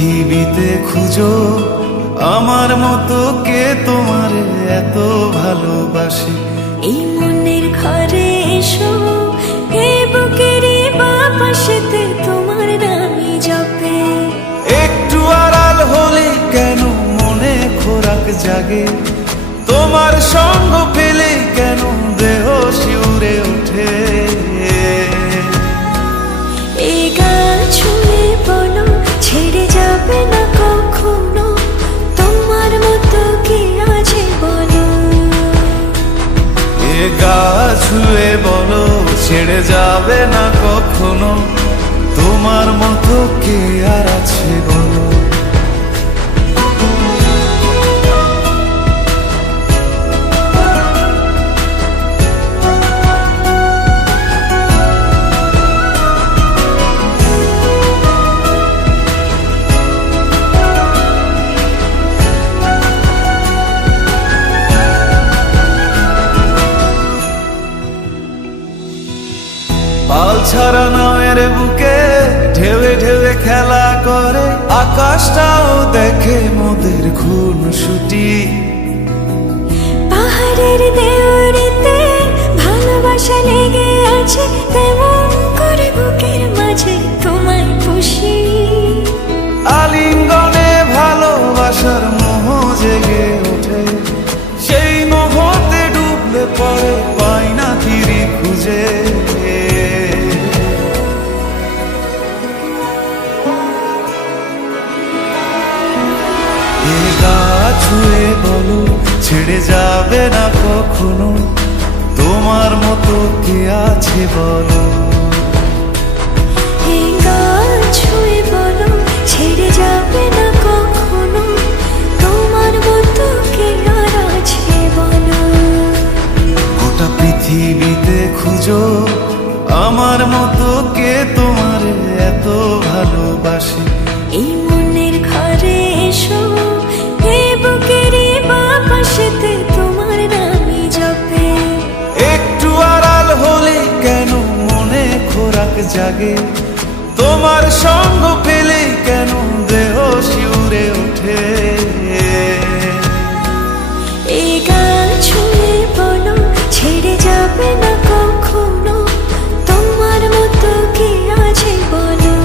পৃথিবীতে খুঁজো আমার মতো কে তোমার এত ভালোবাসে। এই মনের ঘরে এসো, এই বুকের বাপাশেতে তোমার নামই জপে। একটু আড়াল হলে কেন মনে খোরাক জাগে, তোমার সঙ্গ পেলে কেন দেহ শিউরে ওঠে। এই গান ছুঁয়ে বলো ছেড়ে যাবে না কখনো, তোমার মতো কে আছে বলো। এ গা ছুঁয়ে বলো ছেড়ে যাবে না কখনো, তোমার মতো কে আর আছে বলো। পাল ছাড়া নামের বুকে ঢেউে ঢেউে খেলা করে, আকাশটাও দেখে মোদের খুনসুটি। পাহাড়ের দেওয়ারিতে ভালোবাসা লেগে আছে, তেমন করে বুকের মাঝে তোমায় খুশি। আলিঙ্গনে ভালোবাসার মোহ জেগে ওঠে, সেই মোহতে ডুবলে পরে পাই না ফিরি খুঁজে। ছুঁয়ে বলো ছেড়ে যাবে না কখনো, তোমার মতো কে আছে বলো। ছুঁয়ে বলো ছেড়ে যাবে না কখনো, তোমার মতো কে আর আছে বলো। গোটা পৃথিবীতে খুঁজো আমার মতো কে তোমার এত ভালোবাসে। এই মনের ঘরে এসো, এই বুকের বাপাশেতে তোমার নামই জপে। একটু আড়াল হলে কেন মনে খোরাক জাগে, তোমার সঙ্গ পেলে কেন দেহ শিউরে ওঠে। এই গান ছুঁয়ে বলো ছেড়ে যাবে না কখনো, তোমার মতো কে আছে বলো।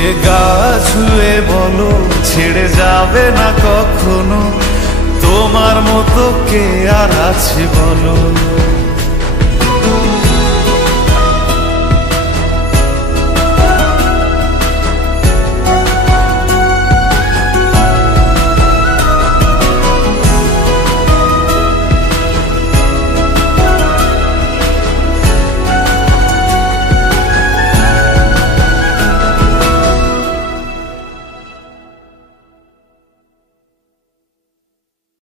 এ গা ছুঁয়ে বলো ছেড়ে যাবে না কখনো, তোমার মতো কে আর আছে বলো।